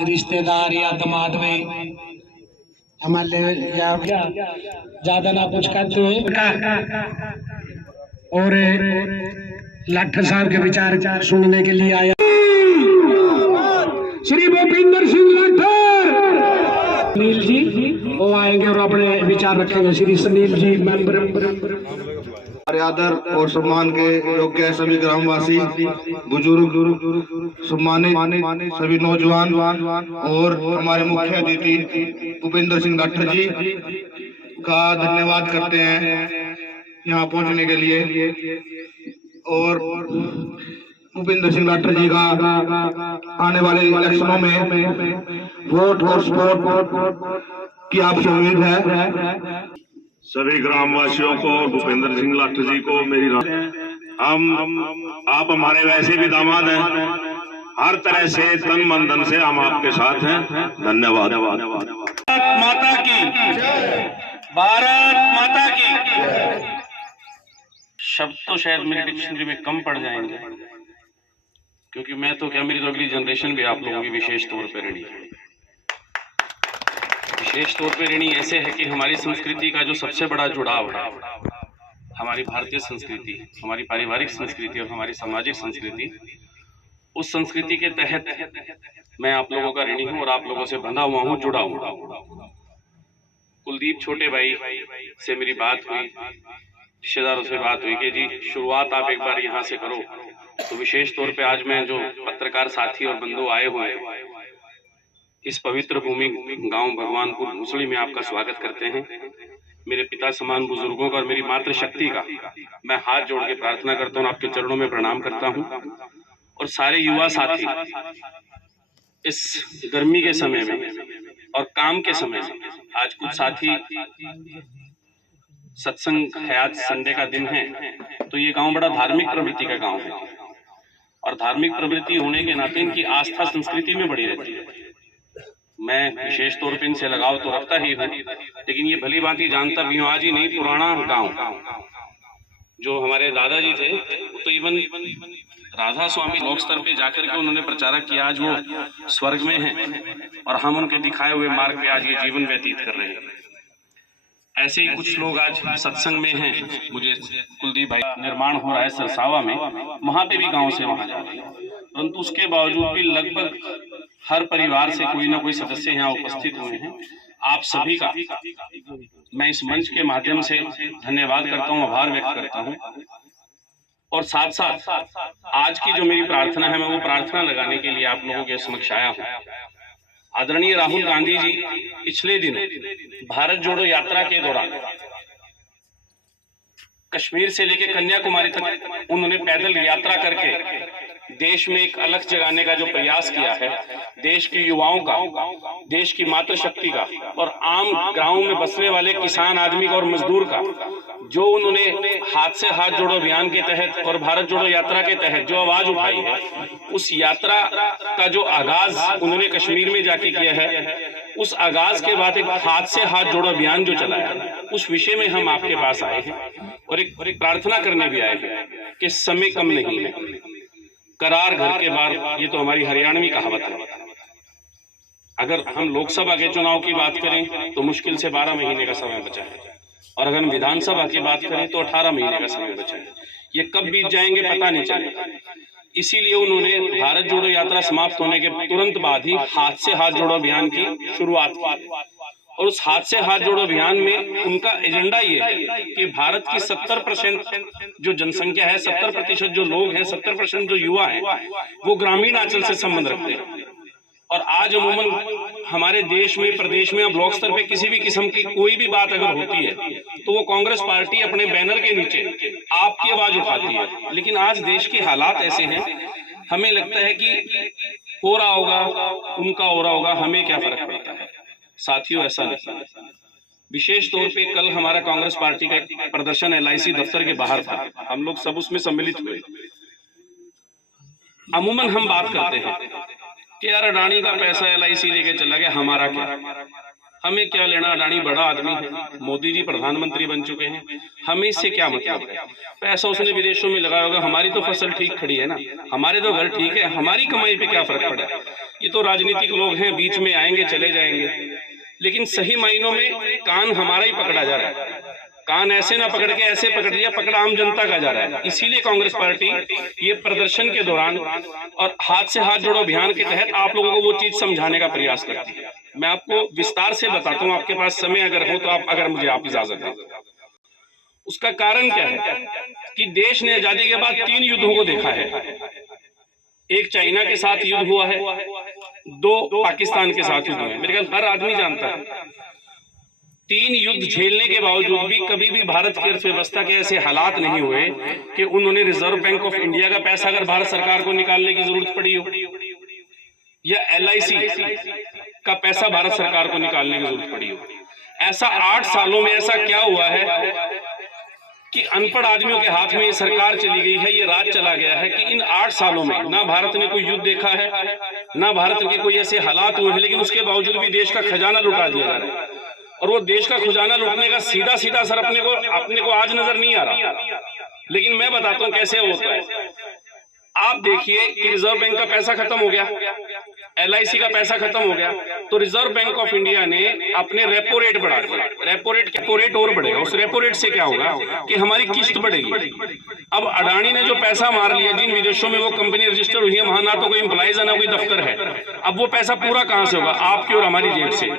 रिश्तेदार या दामाद में हमारे या ज्यादा ना कुछ करते हुए और लाठर साहब के विचार सुनने के लिए आया श्री भूपेंद्र सिंह लाठर सुनील जी वो आएंगे और अपने विचार रखेंगे। श्री सुनील जी मेंबर। आदर और सम्मान के योग्य सभी ग्रामवासी, बुजुर्ग, सम्मानित सभी नौजवान और हमारे मुख्य अतिथि भूपेंद्र सिंह लाठर जी का धन्यवाद करते हैं यहाँ पहुँचने के लिए। और भूपेंद्र सिंह लाठर जी का आने वाले इलेक्शनों में वोट और सपोर्ट की आपसे उम्मीद है। सभी ग्रामवासियों को, भूपेंद्र सिंह लाठर जी को मेरी आप हमारे वैसे भी दामाद हैं, हर तरह से तन मन धन से हम आपके साथ हैं। धन्यवाद। माता की, भारत माता की। शब्द तो शायद मेरी डिक्शनरी में कम पड़ जाएंगे, क्योंकि मैं तो क्या, मेरी तो अगली जनरेशन भी आप लोगों की विशेष तौर पर ऋणी है। विशेष तौर पे ऋणी ऐसे है कि हमारी संस्कृति का जो सबसे बड़ा जुड़ाव है, हमारी भारतीय संस्कृति, हमारी पारिवारिक संस्कृति और हमारी सामाजिक संस्कृति, उस संस्कृति के तहत मैं आप लोगों का ऋणी हूँ और आप लोगों से बंधा हुआ हूँ, जुड़ा हुआ। कुलदीप छोटे भाई से मेरी बात हुई, रिश्तेदारों से बात हुई कि जी शुरुआत आप एक बार यहाँ से करो, तो विशेष तौर पे आज मैं जो पत्रकार साथी और बंधु आए हुए हैं इस पवित्र भूमि गांव भगवानपुर भूसड़ी में आपका स्वागत करते हैं। मेरे पिता समान बुजुर्गों का और मेरी मातृशक्ति का मैं हाथ जोड़ के प्रार्थना करता हूँ, आपके चरणों में प्रणाम करता हूँ। और सारे युवा साथी इस गर्मी के समय में और काम के समय में, आज कुछ साथी सत्संग है, आज संडे का दिन है, तो ये गांव बड़ा धार्मिक प्रवृत्ति का गांव है और धार्मिक प्रवृत्ति होने के नाते इनकी आस्था संस्कृति में बड़ी रहती है। मैं विशेष तौर पे इनसे लगाव तो रखता ही हूँ, लेकिन ये भली भांति जानता भी हूँ, आज ही नहीं, पुराना गांव जो हमारे दादाजी थे वो तो इवन राधा स्वामी लोक स्तर पे जाकर के उन्होंने प्रचारक किया, आज वो स्वर्ग में हैं और हम उनके दिखाए हुए मार्ग पे आज ये जीवन व्यतीत कर रहे हैं। ऐसे ही कुछ लोग आज सत्संग में हैं। मुझे कुलदीप भाई निर्माण हो रहा है सरसावा में, वहां पे भी गांव से वहां जा रहे हैं, परंतु उसके बावजूद भी लगभग हर परिवार से कोई ना कोई सदस्य यहाँ उपस्थित हुए हैं। आप सभी का मैं इस मंच के माध्यम से धन्यवाद करता हूँ, आभार व्यक्त करता हूँ। और साथ साथ आज की जो मेरी प्रार्थना है, मैं वो प्रार्थना लगाने के लिए आप लोगों के समक्ष आया हूँ। आदरणीय राहुल गांधी जी पिछले दिनों भारत जोड़ो यात्रा के दौरान कश्मीर से लेकर कन्याकुमारी तक उन्होंने पैदल यात्रा करके देश में एक अलख जगाने का जो प्रयास किया है, देश के युवाओं का, देश की मातृशक्ति का और आम गांवों में बसने वाले किसान आदमी का और मजदूर का, जो उन्होंने हाथ से हाथ जोड़ो अभियान के तहत और भारत जोड़ो यात्रा के तहत जो आवाज उठाई है, उस यात्रा का जो आगाज उन्होंने कश्मीर में जाके किया है, उस आगाज के बाद एक हाथ से हाथ जोड़ो अभियान जो चलाया, उस विषय में हम आपके पास आए हैं और एक प्रार्थना करने भी आए हैं कि समय कम नहीं है, करार घर के बाहर, ये तो हमारी हरियाणवी कहावत है। अगर हम लोकसभा के चुनाव की बात करें तो मुश्किल से 12 महीने का समय बचा है, और अगर हम विधानसभा की बात करें तो 18 महीने का समय बचा है। ये कब बीत जाएंगे पता नहीं चलेगा। इसीलिए उन्होंने भारत जोड़ो यात्रा समाप्त होने के तुरंत बाद ही हाथ से हाथ जोड़ो अभियान की शुरुआत की, और उस हाथ से हाथ जोड़ो अभियान में उनका एजेंडा ये है कि भारत की 70% जो जनसंख्या है, 70% जो लोग हैं, 70% जो युवा हैं, वो ग्रामीण अंचल से संबंध रखते हैं। और आज अमूमन हमारे देश में, प्रदेश में, ब्लॉक स्तर पे किसी भी किस्म की कोई भी बात अगर होती है तो वो कांग्रेस पार्टी अपने बैनर के नीचे आपकी आवाज उठाती है। लेकिन आज देश के हालात ऐसे हैं, हमें लगता है कि हो रहा होगा, उनका हो रहा होगा, हमें क्या फर्क पड़ता है। साथियों, ऐसा नहीं। विशेष तौर पे कल हमारा कांग्रेस पार्टी का एक प्रदर्शन LIC दफ्तर के बाहर था, हम लोग सब उसमें सम्मिलित हुए। अमूमन हम बात करते हैं कि यार अडानी का पैसा LIC लेके चला गया, हमारा क्या, हमें क्या लेना, अडानी बड़ा आदमी है, मोदी जी प्रधानमंत्री बन चुके हैं, हमें इससे क्या मतलब है, पैसा उसने विदेशों में लगाया होगा, हमारी तो फसल ठीक खड़ी है ना, हमारे तो घर ठीक है, हमारी कमाई पे क्या फर्क पड़ा। ये तो राजनीतिक लोग हैं, बीच में आएंगे चले जाएंगे, लेकिन सही मायनों में कान हमारा ही पकड़ा जा रहा है। कान ऐसे ना पकड़ के ऐसे पकड़ लिया, पकड़ा आम जनता का जा रहा है। इसीलिए कांग्रेस पार्टी ये प्रदर्शन के दौरान और हाथ से हाथ जोड़ो अभियान के तहत आप लोगों को वो चीज समझाने का प्रयास करती है। मैं आपको विस्तार से बताता हूँ, आपके पास समय अगर हो तो अगर मुझे आप इजाजत दें। उसका कारण क्या है कि देश ने आजादी के बाद 3 युद्धों को देखा है। एक चाइना के साथ युद्ध हुआ है, 2 पाकिस्तान के साथ युद्ध हुए। मेरे ख्याल हर आदमी जानता है 3 युद्ध झेलने के बावजूद भी कभी भी भारत की अर्थव्यवस्था के ऐसे हालात नहीं हुए कि उन्होंने रिजर्व बैंक ऑफ इंडिया का पैसा अगर भारत सरकार को निकालने की जरूरत पड़ी हो, या LIC का पैसा भारत सरकार को निकालने की जरूरत पड़ी हो। ऐसा 8 सालों में ऐसा क्या हुआ है कि अनपढ़ आदमियों के हाथ में ये सरकार चली गई है, ये राज चला गया है कि इन 8 सालों में ना भारत ने कोई युद्ध देखा है, ना भारत के कोई ऐसे हालात हुए हैं, लेकिन उसके बावजूद भी देश का खजाना लुटा दिया जा रहा है। और वो देश का खजाना लुटने का सीधा सीधा असर अपने को आज नजर नहीं आ रहा, लेकिन मैं बताता हूँ कैसे होता है। आप देखिए कि रिजर्व बैंक का पैसा खत्म हो गया, LIC का पैसा खत्म हो गया, तो रिजर्व बैंक ऑफ इंडिया ने अपने रेपो रेट बढ़ा दिया। रेपो रेट और बढ़ेगा। उस रेपो रेट से क्या होगा कि हमारी किस्त बढ़ेगी। अब अडानी ने जो पैसा मार लिया, जिन विदेशों में वो कंपनी रजिस्टर हुई है, वहां ना तो कोई एम्प्लॉइज है ना कोई दफ्तर है। अब वो पैसा पूरा कहां से होगा? आपकी और हमारी जेब से।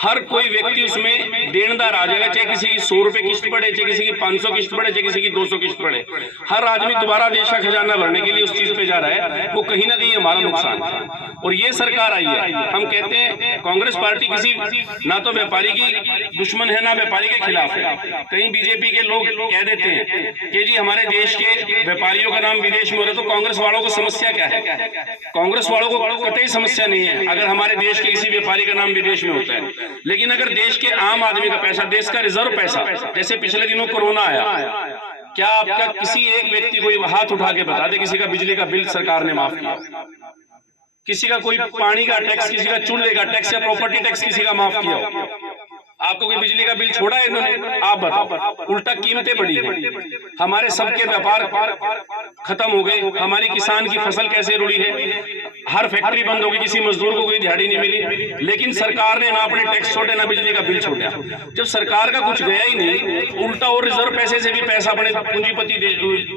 हर कोई व्यक्ति उसमें देनदार आ जाएगा, चाहे किसी की 100 रुपए किस्त पड़े, चाहे किसी की 500 किस्त पड़े, चाहे किसी की 200 किस्त पड़े। हर आदमी दोबारा देश का खजाना भरने के लिए उस चीज पे जा रहा है, वो कहीं ना कहीं हमारा नुकसान है। और ये सरकार आई है, हम कहते हैं कांग्रेस पार्टी किसी ना तो व्यापारी की दुश्मन है ना व्यापारी के खिलाफ है। कहीं बीजेपी के लोग कह देते हैं कि जी हमारे देश के व्यापारियों का नाम विदेश में हो रहा है, तो कांग्रेस वालों को समस्या क्या है? कांग्रेस वालों को कतई समस्या नहीं है अगर हमारे देश के किसी व्यापारी का नाम विदेश में होता है, लेकिन अगर देश के आम आदमी का पैसा, देश का रिजर्व पैसा, जैसे पिछले दिनों कोरोना आया, क्या आपका किसी एक व्यक्ति को हाथ उठा के बता दे किसी का बिजली का बिल सरकार ने माफ किया, किसी का कोई पानी का टैक्स, किसी का चूल्हे का टैक्स या प्रॉपर्टी टैक्स किसी का माफ किया हो? आपको कोई बिजली का बिल छोड़ा है इन्होंने? आप बताओ। उल्टा कीमतें बढ़ी हैं, हमारे सबके व्यापार खत्म हो गए, हमारी किसान की फसल कैसे रुड़ी है, हर फैक्ट्री बंद हो गई, किसी मजदूर को कोई दिहाड़ी नहीं मिली, लेकिन सरकार ने ना अपने टैक्स छोड़े ना बिजली का बिल छोड़ा। जब सरकार का कुछ गया ही नहीं, उल्टा और रिजर्व पैसे से भी पैसा अपने पूंजीपति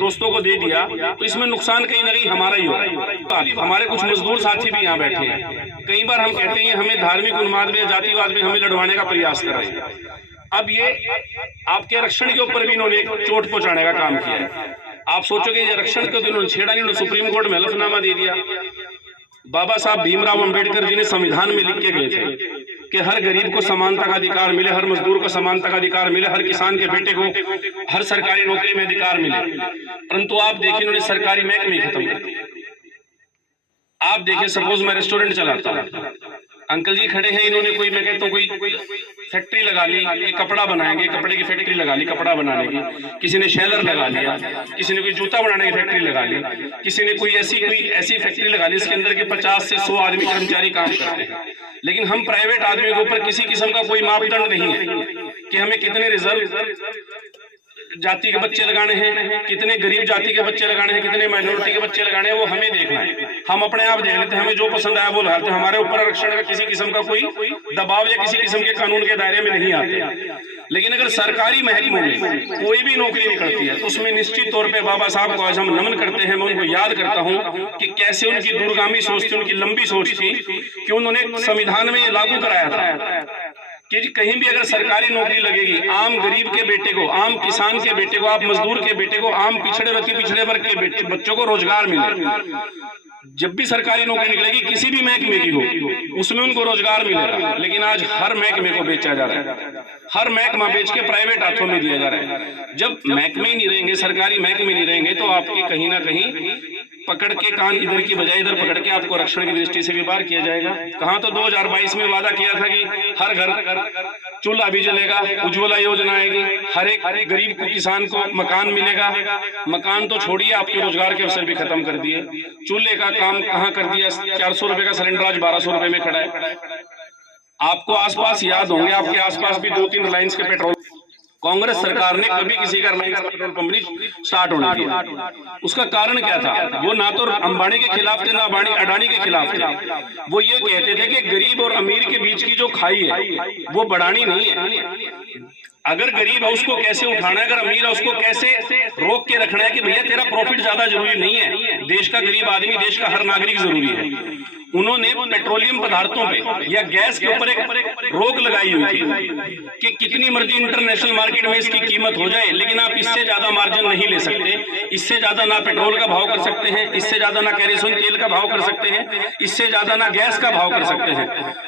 दोस्तों को दे दिया, तो इसमें नुकसान कहीं ना कहीं हमारा ही होगा। हमारे कुछ मजदूर साथी भी यहाँ बैठे हैं, कई बार हम कहते हैं हमें धार्मिक उन्माद में, जातिवाद में हमें लड़वाने का प्रयास कर रहे हैं। अब ये आपके आरक्षण के ऊपर भी इन्होंने चोट पहुंचाने का काम किया है। आप सोचोगे ये आरक्षण को तो इन्होंने छेड़ा नहीं, उन्होंने सुप्रीम कोर्ट में हलफनामा दे दिया। बाबा साहब भीमराव अंबेडकर जी ने संविधान में लिख के गए थे कि हर गरीब को समानता का अधिकार मिले, हर मजदूर को समानता का अधिकार मिले, हर किसान के बेटे को हर सरकारी नौकरी में अधिकार मिले। परंतु आप देखिए इन्होंने सरकारी महकमे खत्म कर दिए। आप देखिए सपोज मैं रेस्टोरेंट चलाता हूँ, अंकल जी खड़े हैं, इन्होंने कोई, मैं कहता हूँ कोई फैक्ट्री लगा ली, ये कपड़ा बनाएंगे, कपड़े की फैक्ट्री लगा ली कपड़ा बनाने की, किसी ने शेलर लगा लिया, किसी ने कोई जूता बनाने की फैक्ट्री लगा ली, किसी ने कोई ऐसी फैक्ट्री लगा ली इसके अंदर के 50 से 100 आदमी कर्मचारी काम करते हैं। लेकिन हम प्राइवेट आदमी के ऊपर किसी किस्म का कोई मापदंड नहीं है कि हमें कितने रिजर्व जाति के बच्चे लगाने हैं, कितने गरीब जाति के बच्चे लगाने हैं, कितने माइनॉरिटी के बच्चे लगाने हैं, वो हमें देखना है। हम अपने आप देख लेते हैं, हमें जो पसंद आया वो लगाते हैं। हमारे ऊपर आरक्षण का किसी किस्म का कोई दबाव या किसी किस्म के कानून के दायरे में नहीं आते। लेकिन अगर सरकारी महकमों में कोई भी नौकरी निकलती है तो उसमें निश्चित तौर पे बाबा साहब को आज हम नमन करते हैं। मैं उनको याद करता हूँ कि कैसे उनकी दूरगामी सोच थी, उनकी लंबी सोच थी कि उन्होंने संविधान में लागू कराया था कि कहीं भी अगर सरकारी नौकरी लगेगी, आम गरीब के बेटे को, आम किसान के बेटे को, आप मजदूर के बेटे को, आम पिछड़े वर्ग के बच्चों को रोजगार मिले। जब भी सरकारी नौकरी निकलेगी किसी भी महकमे की हो, उसमें उनको रोजगार मिलेगा। लेकिन आज हर महकमे को बेचा जा रहा है, हर महकमा बेच के प्राइवेट हाथों में दिया जा रहा है। जब महकमे ही नहीं रहेंगे, सरकारी महकमे नहीं रहेंगे, तो आपकी कहीं ना कहीं पकड़ के कान इधर की बजाय इधर पकड़ के आपको आरक्षण की दृष्टि से भी बाहर किया जाएगा। कहाँ तो 2022 में वादा किया था कि हर घर चूल्हा भी जलेगा, उज्ज्वला योजना आएगी, हर एक गरीब को, किसान को मकान मिलेगा। मकान तो छोड़िए, आपके रोजगार के अवसर भी खत्म कर दिए। चूल्हे का काम कहाँ कर दिया? 400 रुपए का सिलेंडर आज 1200 रुपए में खड़ा है। आपको आसपास याद होंगे, आपके आसपास भी 2-3 रिलायंस के पेट्रोल कांग्रेस सरकार ने कभी किसी का पेट्रोल पंप नहीं स्टार्ट होने दिया। उसका कारण क्या था? वो ना तो अंबानी के खिलाफ थे, ना अडानी के खिलाफ थे। वो ये कहते थे कि गरीब और अमीर के बीच की जो खाई है वो बढ़ानी नहीं है। अगर गरीब है उसको कैसे उठाना है, अगर अमीर है उसको कैसे रोक के रखना है कि भैया तेरा प्रॉफिट ज्यादा जरूरी नहीं है, देश का गरीब आदमी, देश का हर नागरिक जरूरी है। उन्होंने पेट्रोलियम पदार्थों पे या गैस के ऊपर एक रोक लगाई हुई थी कि कितनी मर्जी इंटरनेशनल मार्केट में इसकी कीमत हो जाए, लेकिन आप इससे ज्यादा मार्जिन नहीं ले सकते, इससे ज्यादा ना पेट्रोल का भाव कर सकते हैं, इससे ज्यादा ना केरोसिन तेल का भाव कर सकते हैं, इससे ज्यादा ना गैस का भाव कर सकते हैं।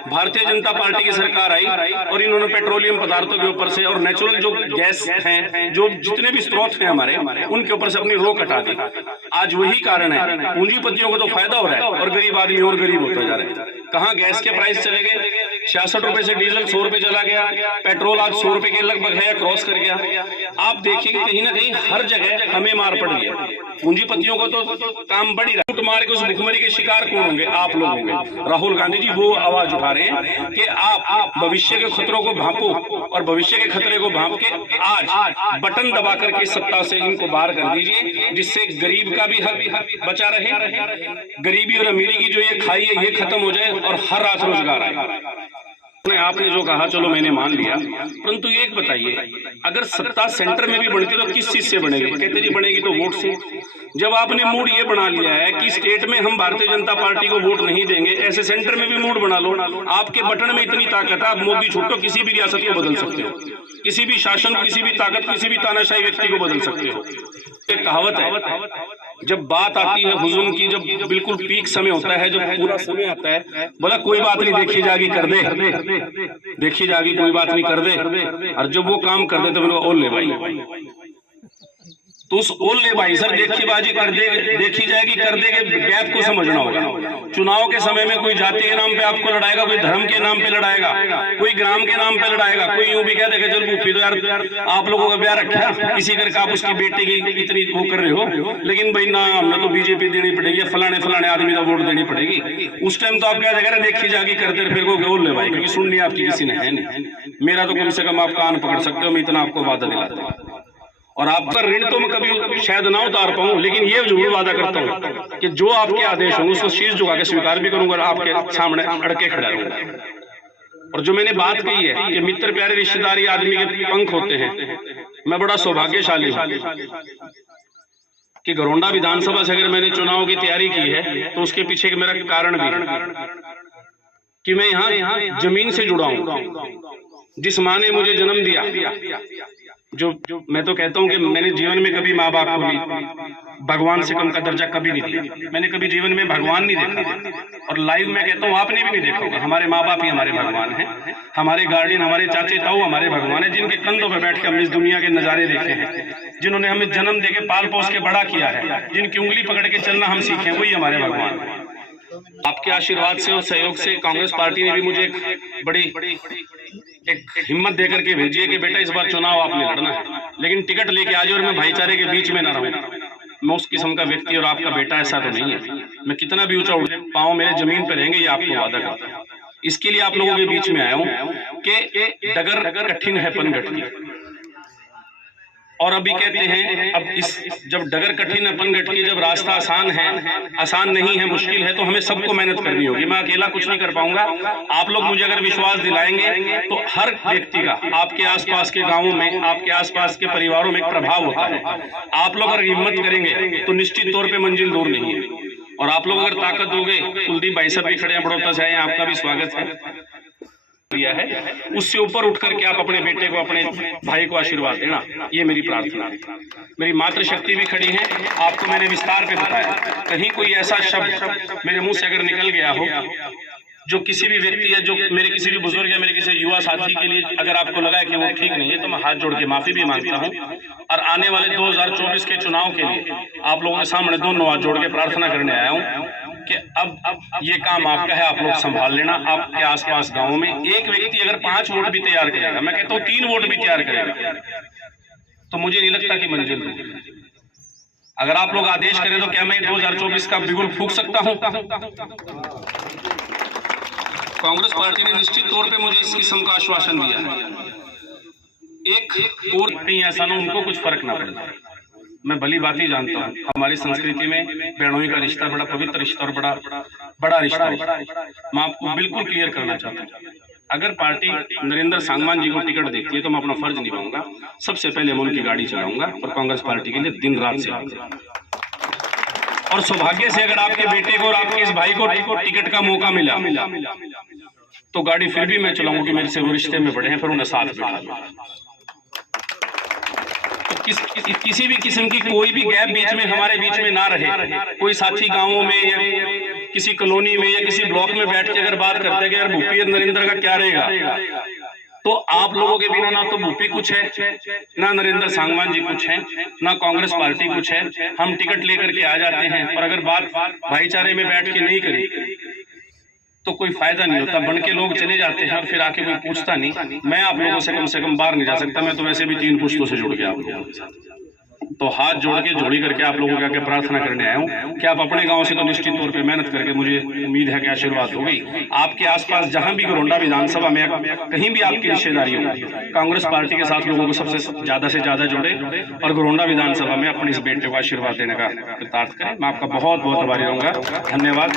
भारतीय जनता पार्टी की सरकार आई और इन्होंने पेट्रोलियम पदार्थों के ऊपर से और नेचुरल जो गैस हैं, जो जितने भी स्रोत हैं हमारे, उनके ऊपर से अपनी रोक हटा दी। आज वही कारण है, पूंजीपतियों को तो फायदा हो रहा है और गरीब आदमी और गरीब होता जा रहा है। कहाँ गैस के प्राइस चले गए, 66 रुपए से डीजल 100 रुपए चला गया, पेट्रोल आज 100 रुपए के लगभग है, क्रॉस कर गया। आप देखिए कि कहीं ना कहीं हर जगह हमें मार पड़ रही है। पूंजीपतियों को तो काम बढ़ ही रहा है। लूट मार के उस भुखमरी के शिकार कौन होंगे? आप लोग होंगे। राहुल गांधी जी वो आवाज उठा रहे हैं कि आप भविष्य के खतरों को भांपो और भविष्य के खतरे को भांप के आज बटन दबा करके सत्ता से इनको बाहर कर दीजिए, जिससे गरीब का भी हक बचा रहे, गरीबी और अमीरी की जो ये खाई है ये खत्म हो जाए और हर रात रोजगार आए। आपने जो कहा चलो मैंने मान लिया, परंतु ये एक बताइए, अगर सत्ता सेंटर में भी बढ़ती तो किस चीज से बनेगी? कहते जी बनेगी तो वोट से। जब आपने मूड ये बना लिया है कि स्टेट में हम भारतीय जनता पार्टी को वोट नहीं देंगे, ऐसे सेंटर में भी मूड बना लो। आपके बटन में इतनी ताकत है, आप मोदी छुट्टो किसी भी रियासत को बदल सकते हो, किसी भी शासन, किसी भी ताकत, किसी भी तानाशाही व्यक्ति को बदल सकते हो। एक कहावत है, जब बात आती है हुजूम की, जब बिल्कुल पीक समय होता है, जब पूरा समय आता है, बोला कोई बात नहीं देखी जाएगी कर दे, देखी जाएगी कोई बात नहीं कर दे। और जब वो काम कर दे तो मैंने ओल ले भाई, तो उस ओल ले भाई सर देखीबाजी कर दे, देखी जाएगी कर दे के गैप को समझना होगा। चुनाव के समय में कोई जाति के नाम पे आपको लड़ाएगा, कोई धर्म के नाम पे लड़ाएगा, कोई ग्राम के नाम पे लड़ाएगा, कोई यूं भी कह देगा चल बूफी तो यार आप लोगों का ब्याह रखा, इसी करके आप उसकी बेटी की इतनी वो कर रहे हो, लेकिन भाई ना हमने तो बीजेपी देनी पड़ेगी, फलाने फलाने आदमी का वोट देनी पड़ेगी। उस टाइम तो आप क्या जगह देखी जाएगी करते फिर को बोल ले भाई, क्योंकि सुननी आपकी किसी ने है नहीं। मेरा तो कम से कम आप कान पकड़ सकते हो, मैं इतना आपको वादा दिलाता हूँ। और आपका ऋण तो मैं कभी शायद ना उतार पाऊं, लेकिन ये जरूर वादा करता हूं कि जो आपके आदेश होंगे उसको शीश झुका के स्वीकार भी करूंगा और आपके सामने अड़के खड़ा रहूंगा। और जो मैंने बात कही है कि मित्र प्यारे रिश्तेदारी आदमी के पंख होते हैं, मैं बड़ा सौभाग्यशाली हूं कि घरोंडा विधानसभा से अगर मैंने चुनाव की तैयारी की है तो उसके पीछे मेरा कारण भी है कि मैं यहाँ जमीन से जुड़ा हूं। जिस माँ ने मुझे जन्म दिया, जो मैं तो कहता हूं कि मैंने जीवन में कभी माँ बाप को भी भगवान से कम का दर्जा कभी नहीं दिया। मैंने कभी जीवन में भगवान नहीं देखा, और लाइव मैं कहता हूं आपने भी नहीं देखा होगा। हमारे माँ बाप ही हमारे भगवान हैं, हमारे गार्डियन, हमारे चाचे ताऊ हमारे भगवान हैं, जिनके कंधों पर बैठ के हमने इस दुनिया के नजारे देखे हैं, जिन्होंने हमें जन्म देके पाल पोस के बड़ा किया है, जिनकी उंगली पकड़ के चलना हम सीखे, वही हमारे भगवान हैं। आपके आशीर्वाद से और सहयोग से कांग्रेस पार्टी ने भी मुझे बड़ी एक हिम्मत देकर के भेजी है कि बेटा इस बार चुनाव आपने लड़ना है, लेकिन टिकट लेके आ जाओ और मैं भाईचारे के बीच में ना रहूं। मैं उस किस्म का व्यक्ति और आपका बेटा ऐसा तो नहीं है। मैं कितना भी ऊंचा उठ पाऊं मेरे जमीन पे रहेंगे, ये आपको वादा करता हूं। इसके लिए आप लोगों के बीच में आया हूं कि डगर कठिन है पनघट की, और अभी कहते हैं अब इस जब डगर कठिन है पनघट की, जब रास्ता आसान है, आसान नहीं है, मुश्किल है, तो हमें सबको मेहनत करनी होगी। मैं अकेला कुछ नहीं कर पाऊंगा। आप लोग मुझे अगर विश्वास दिलाएंगे तो हर व्यक्ति का आपके आसपास के गांवों में, आपके आसपास के परिवारों में एक प्रभाव होता है। आप लोग अगर हिम्मत करेंगे तो निश्चित तौर पर मंजिल दूर नहीं है। और आप लोग अगर ताकत दोगे, कुलदीप भाई साहब भी खड़े हैं बड़ौदा से आए, आपका भी स्वागत है, दिया है, उससे ऊपर उठ करके आप अपने बेटे को, अपने भाई को आशीर्वाद देना, ये मेरी प्रार्थना है। मेरी मातृशक्ति भी खड़ी है, आपको मैंने विस्तार पे बताया। कहीं कोई ऐसा शब्द मेरे मुंह से अगर निकल गया हो जो किसी भी व्यक्ति है, जो मेरे किसी भी बुजुर्ग या मेरे किसी युवा साथी के लिए अगर आपको लगा है कि वो ठीक नहीं है, तो मैं हाथ जोड़ के माफी भी मांगता हूं। और आने वाले 2024 के चुनाव के लिए आप लोगों के सामने दोनों हाथ जोड़ के प्रार्थना करने आया हूं कि अब ये काम आपका है, आप लोग संभाल लेना। आपके आसपास गांवों में एक व्यक्ति अगर 5 वोट भी तैयार करेगा, मैं कहता हूं 3 वोट भी तैयार करेगा, तो मुझे नहीं लगता कि मंजिल दूर। अगर आप लोग आदेश करें तो क्या मैं 2024 का बिगुल फूंक सकता हूं? कांग्रेस पार्टी ने निश्चित तौर पे मुझे इस किस्म का आश्वासन दिया है एक और कहीं ऐसा ना उनको कुछ फर्क ना पड़ जाए। मैं भली बात ही जानता हूँ, हमारी संस्कृति में बहनोई का रिश्ता बड़ा पवित्र रिश्ता और बड़ा रिश्ता है। मैं आपको बिल्कुल क्लियर करना चाहता हूँ, अगर पार्टी नरेंद्र सांगवान जी को टिकट देती है तो मैं अपना फर्ज निभाऊंगा। सबसे पहले मैं उनकी गाड़ी चलाऊंगा और कांग्रेस पार्टी के लिए दिन रात सेवा करूंगा। और सौभाग्य से अगर आपके बेटे को और आपके इस भाई को टिकट का मौका मिला तो गाड़ी फिर भी मैं चलाऊंगा कि मेरे से वो रिश्ते में बड़े हैं, फिर उन्हें साथ बिठा लूंगा। तो किसी भी किस्म की कोई भी गैप बीच में हमारे बीच में ना रहे। कोई साथी गांवों में या किसी कॉलोनी में या किसी ब्लॉक में बैठ के अगर बात करते हैं कि यार भूपी और नरेंद्र का क्या रहेगा, तो आप लोगों के बिना ना तो भूपी कुछ है, ना नरेंद्र सांगवान जी कुछ है, ना कांग्रेस पार्टी कुछ है। हम टिकट लेकर के आ जाते हैं और अगर बात भाईचारे में बैठ के नहीं करी तो कोई फायदा नहीं होता। बन के लोग चले जाते हैं और फिर आके कोई पूछता नहीं। मैं आप लोगों से कम बाहर नहीं जा सकता, मैं तो वैसे भी 3 पुश्तों से जुड़ गया आप लोगों के साथ। तो हाथ जोड़ के जोड़ी करके आप लोगों के आगे प्रार्थना करने आया हूँ कि आप अपने गांव से तो निश्चित तौर पे मेहनत करके, मुझे उम्मीद है कि आशीर्वाद होगी। आपके आसपास जहां भी घरोंडा विधानसभा में कहीं भी आपकी रिश्तेदारी हो, कांग्रेस पार्टी के साथ लोगों को सबसे ज्यादा से ज्यादा जोड़े और घरोंडा विधानसभा में अपने इस बेटे को आशीर्वाद देने का कृतार्थ करें। मैं आपका बहुत बहुत आभारी रहूंगा। धन्यवाद।